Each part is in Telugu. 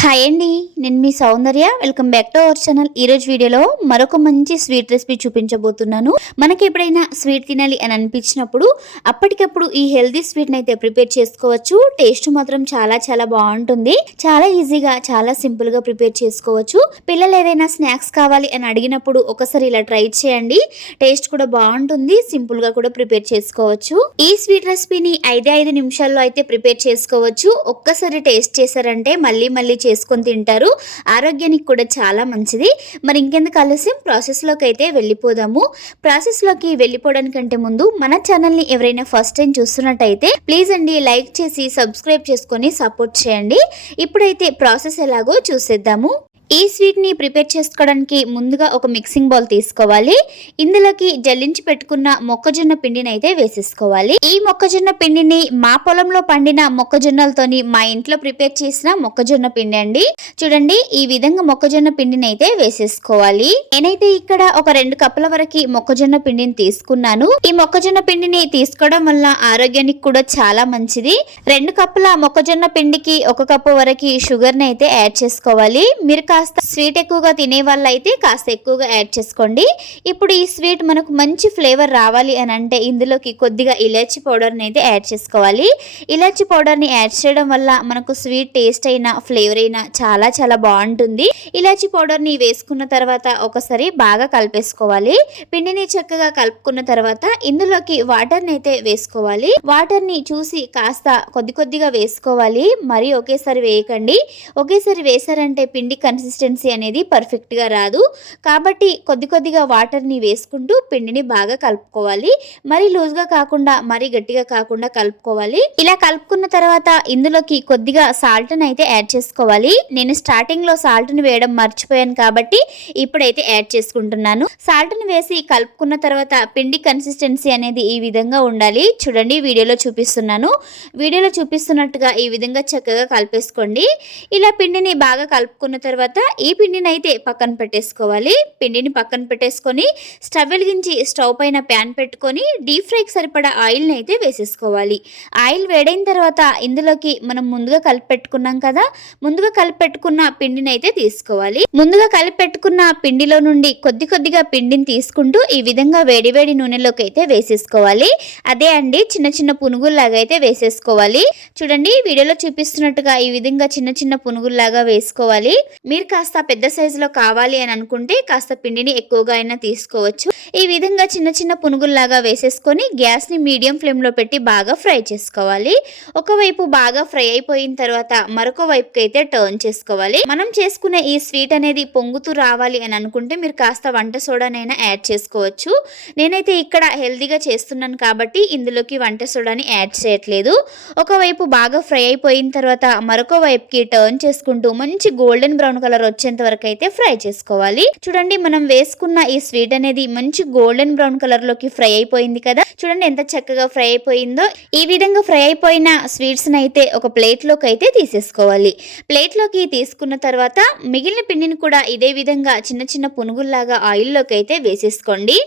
హాయ్ అండి నేను మీ Soundarya. Welcome back to our channel. ఈ రోజు వీడియోలో మరొక మంచి స్వీట్ రెసిపీ చూపించబోతున్నాను. మనకి ఎప్పుడైనా స్వీట్ తినాలి అని అనిపించినప్పుడు అప్పటికప్పుడు ఈ హెల్దీ స్వీట్ అయితే ప్రిపేర్ చేసుకోవచ్చు. టేస్ట్ మాత్రం చాలా చాలా బాగుంటుంది. చాలా ఈజీగా చాలా సింపుల్గా ప్రిపేర్ చేసుకోవచ్చు. పిల్లలు ఏదైనా స్నాక్స్ కావాలి అని అడిగినప్పుడు ఒకసారి ఇలా ట్రై చేయండి. టేస్ట్ కూడా బాగుంటుంది సింపుల్గా కూడా ప్రిపేర్ చేసుకోవచ్చు. ఈ స్వీట్ రెసిపీని ఐదే ఐదు నిమిషాల్లో అయితే ప్రిపేర్ చేసుకోవచ్చు. ఒక్కసారి టేస్ట్ చేశారంటే మళ్ళీ మళ్ళీ చేసుకొని తింటారు. ఆరోగ్యానికి కూడా చాలా మంచిది. మరి ఇంకెందుకు ఆలస్యం? ప్రాసెస్లోకి అయితే వెళ్ళిపోదాము. ప్రాసెస్లోకి వెళ్ళిపోవడానికంటే ముందు మన ఛానల్ని ఎవరైనా ఫస్ట్ టైం చూస్తున్నట్టయితే ప్లీజ్ అండి లైక్ చేసి సబ్స్క్రైబ్ చేసుకొని సపోర్ట్ చేయండి. ఇప్పుడైతే ప్రాసెస్ ఎలాగో చూసేద్దాము. ఈ స్వీట్ని ప్రిపేర్ చేసుకోవడానికి ముందుగా ఒక మిక్సింగ్ బౌల్ తీసుకోవాలి. ఇందులోకి జల్లించి పెట్టుకున్న మొక్కజొన్న పిండిని అయితే వేసేసుకోవాలి. ఈ మొక్కజొన్న పిండిని మా పొలంలో పండిన మొక్కజొన్నలతోని మా ఇంట్లో ప్రిపేర్ చేసిన మొక్కజొన్న పిండి అండి. చూడండి ఈ విధంగా మొక్కజొన్న పిండిని అయితే వేసేసుకోవాలి. నేనైతే ఇక్కడ ఒక రెండు కప్పుల వరకు మొక్కజొన్న పిండిని తీసుకున్నాను. ఈ మొక్కజొన్న పిండిని తీసుకోవడం వల్ల ఆరోగ్యానికి కూడా చాలా మంచిది. రెండు కప్పుల మొక్కజొన్న పిండికి ఒక కప్పు వరకు షుగర్ని అయితే యాడ్ చేసుకోవాలి. మీరు కాస్త స్వీట్ ఎక్కువగా తినే వాళ్ళైతే కాస్త ఎక్కువగా యాడ్ చేసుకోండి. ఇప్పుడు ఈ స్వీట్ మనకు మంచి ఫ్లేవర్ రావాలి అని అంటే ఇందులోకి కొద్దిగా ఇలాచి పౌడర్ని అయితే యాడ్ చేసుకోవాలి. ఇలాచి పౌడర్ని యాడ్ చేయడం వల్ల మనకు స్వీట్ టేస్ట్ అయినా ఫ్లేవర్ అయినా చాలా చాలా బాగుంటుంది. ఇలాచి పౌడర్ని వేసుకున్న తర్వాత ఒకసారి బాగా కలిపేసుకోవాలి. పిండిని చక్కగా కలుపుకున్న తర్వాత ఇందులోకి వాటర్ని అయితే వేసుకోవాలి. వాటర్ని చూసి కాస్త కొద్ది కొద్దిగా వేసుకోవాలి. మరి ఒకేసారి వేయకండి. ఒకేసారి వేసారంటే పిండి కన్సిస్టెన్సీ అనేది పర్ఫెక్ట్గా రాదు. కాబట్టి కొద్ది కొద్దిగా వాటర్ని వేసుకుంటూ పిండిని బాగా కలుపుకోవాలి. మరి లూజ్గా కాకుండా మరీ గట్టిగా కాకుండా కలుపుకోవాలి. ఇలా కలుపుకున్న తర్వాత ఇందులోకి కొద్దిగా సాల్ట్ని అయితే యాడ్ చేసుకోవాలి. నేను స్టార్టింగ్లో సాల్ట్ని వేయడం మర్చిపోయాను కాబట్టి ఇప్పుడైతే యాడ్ చేసుకుంటున్నాను. సాల్ట్ని వేసి కలుపుకున్న తర్వాత పిండి కన్సిస్టెన్సీ అనేది ఈ విధంగా ఉండాలి. చూడండి వీడియోలో చూపిస్తున్నాను. వీడియోలో చూపిస్తున్నట్టుగా ఈ విధంగా చక్కగా కలిపేసుకోండి. ఇలా పిండిని బాగా కలుపుకున్న తర్వాత ఈ పిండిని అయితే పక్కన పెట్టేసుకోవాలి. పిండిని పక్కన పెట్టేసుకొని స్టవ్ వెలిగించి స్టవ్ పైన ప్యాన్ పెట్టుకొని డీప్ ఫ్రైకి సరిపడా ఆయిల్ని అయితే వేసేసుకోవాలి. ఆయిల్ వేడైన తర్వాత ఇందులోకి మనం ముందుగా కలిపి పెట్టుకున్నాం కదా ముందుగా కలిపి పెట్టుకున్న పిండిని అయితే తీసుకోవాలి. ముందుగా కలిపి పెట్టుకున్న పిండిలో నుండి కొద్ది కొద్దిగా పిండిని తీసుకుంటూ ఈ విధంగా వేడి వేడి నూనెలోకి అయితే వేసేసుకోవాలి. అదే అండి చిన్న చిన్న పునుగుల్లాగా అయితే వేసేసుకోవాలి. చూడండి వీడియోలో చూపిస్తున్నట్టుగా ఈ విధంగా చిన్న చిన్న పునుగుల్లాగా వేసుకోవాలి. మీరు కాస్త పెద్ద సైజులో కావాలి అని అనుకుంటే కాస్త పిండిని ఎక్కువగా అయినా తీసుకోవచ్చు. ఈ విధంగా చిన్న చిన్న పునుగుల్లాగా వేసేసుకొని గ్యాస్ని మీడియం ఫ్లేమ్లో పెట్టి బాగా ఫ్రై చేసుకోవాలి. ఒకవైపు బాగా ఫ్రై అయిపోయిన తర్వాత మరొక వైపుకి అయితే టర్న్ చేసుకోవాలి. మనం చేసుకునే ఈ స్వీట్ అనేది పొంగుతూ రావాలి అని అనుకుంటే మీరు కాస్త వంట సోడానైనా యాడ్ చేసుకోవచ్చు. నేనైతే ఇక్కడ హెల్దీగా చేస్తున్నాను కాబట్టి ఇందులోకి వంట సోడాని యాడ్ చేయట్లేదు. ఒకవైపు బాగా ఫ్రై అయిపోయిన తర్వాత మరొక వైపుకి టర్న్ చేసుకుంటూ మంచి గోల్డెన్ బ్రౌన్ కలర్ వచ్చేంత వరకు అయితే ఫ్రై చేసుకోవాలి. చూడండి మనం వేసుకున్న ఈ స్వీట్ అనేది మంచి గోల్డెన్ బ్రౌన్ కలర్లోకి ఫ్రై అయిపోయింది కదా. చూడండి ఎంత చక్కగా ఫ్రై అయిపోయిందో. ఈ విధంగా ఫ్రై అయిపోయిన స్వీట్స్ అయితే ఒక ప్లేట్లోకి అయితే తీసేసుకోవాలి. ప్లేట్లోకి తీసుకున్న తర్వాత మిగిలిన పిండిని కూడా ఇదే విధంగా చిన్న చిన్న పునుగుల్లాగా ఆయిల్లోకి అయితే వేసేసుకోండి.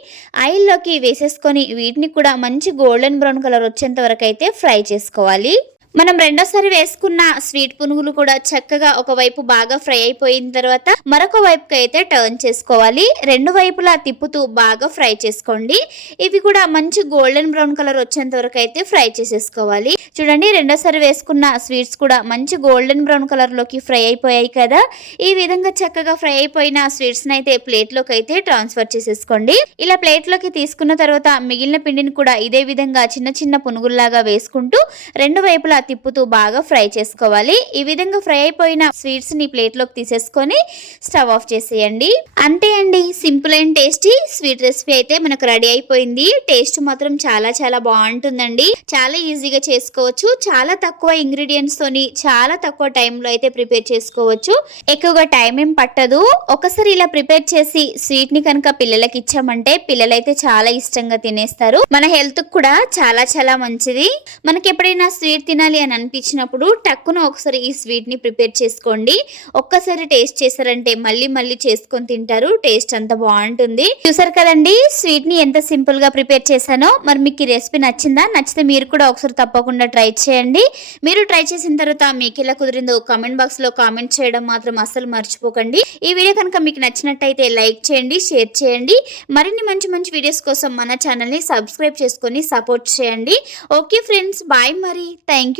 ఆయిల్లోకి వేసేసుకొని వీటిని కూడా మంచి గోల్డెన్ బ్రౌన్ కలర్ వచ్చేంత వరకు అయితే ఫ్రై చేసుకోవాలి. మనం రెండోసారి వేసుకున్న స్వీట్ పునుగులు కూడా చక్కగా ఒకవైపు బాగా ఫ్రై అయిపోయిన తర్వాత మరొక వైపుకి అయితే టర్న్ చేసుకోవాలి. రెండు వైపులా తిప్పుతూ బాగా ఫ్రై చేసుకోండి. ఇవి కూడా మంచి గోల్డెన్ బ్రౌన్ కలర్ వచ్చేంత వరకు అయితే ఫ్రై చేసేసుకోవాలి. చూడండి రెండోసారి వేసుకున్న స్వీట్స్ కూడా మంచి గోల్డెన్ బ్రౌన్ కలర్లోకి ఫ్రై అయిపోయాయి కదా. ఈ విధంగా చక్కగా ఫ్రై అయిపోయిన స్వీట్స్ అయితే ప్లేట్లోకి అయితే ట్రాన్స్ఫర్ చేసేసుకోండి. ఇలా ప్లేట్లోకి తీసుకున్న తర్వాత మిగిలిన పిండిని కూడా ఇదే విధంగా చిన్న చిన్న పునుగుల్లాగా వేసుకుంటూ రెండు వైపులా తిప్పుతూ బాగా ఫ్రై చేసుకోవాలి. ఈ విధంగా ఫ్రై అయిపోయిన స్వీట్స్ని ప్లేట్లోకి తీసేసుకొని స్టవ్ ఆఫ్ చేసేయండి. అంతే అండి. Simple and tasty sweet recipe అయితే మనకు రెడీ అయిపోయింది. టేస్ట్ మాత్రం చాలా చాలా బాగుంటుందండి. చాలా ఈజీగా చేసుకోవచ్చు. చాలా తక్కువ ఇంగ్రీడియంట్స్ తోని చాలా తక్కువ టైంలో అయితే ప్రిపేర్ చేసుకోవచ్చు. ఎక్కువగా టైం ఏం పట్టదు. ఒకసారి ఇలా ప్రిపేర్ చేసి స్వీట్ని కనుక పిల్లలకి ఇచ్చామంటే పిల్లలైతే చాలా ఇష్టంగా తినేస్తారు. మన హెల్త్ కూడా చాలా చాలా మంచిది. మనకి ఎప్పుడైనా స్వీట్ తినాలి తినాలి అని అనిపించినప్పుడు టక్కున ఒకసారి ఈ స్వీట్ని ప్రిపేర్ చేసుకోండి. ఒక్కసారి టేస్ట్ చేశారంటే మళ్ళీ మళ్ళీ చేసుకొని తింటారు. టేస్ట్ అంత బాగుంటుంది. చూసారు కదండి స్వీట్ని ఎంత సింపుల్గా ప్రిపేర్ చేశానో. మరి మీకు ఈ రెసిపీ నచ్చిందా? నచ్చితే మీరు కూడా ఒకసారి తప్పకుండా ట్రై చేయండి. మీరు ట్రై చేసిన తర్వాత మీకు ఎలా కుదిరిందో కామెంట్ బాక్స్లో కామెంట్ చేయడం మాత్రం అస్సలు మర్చిపోకండి. ఈ వీడియో కనుక మీకు నచ్చినట్టయితే లైక్ చేయండి షేర్ చేయండి. మరిన్ని మంచి మంచి వీడియోస్ కోసం మన ఛానల్ని సబ్స్క్రైబ్ చేసుకొని సపోర్ట్ చేయండి. ఓకే ఫ్రెండ్స్ బాయ్ మరి. Thank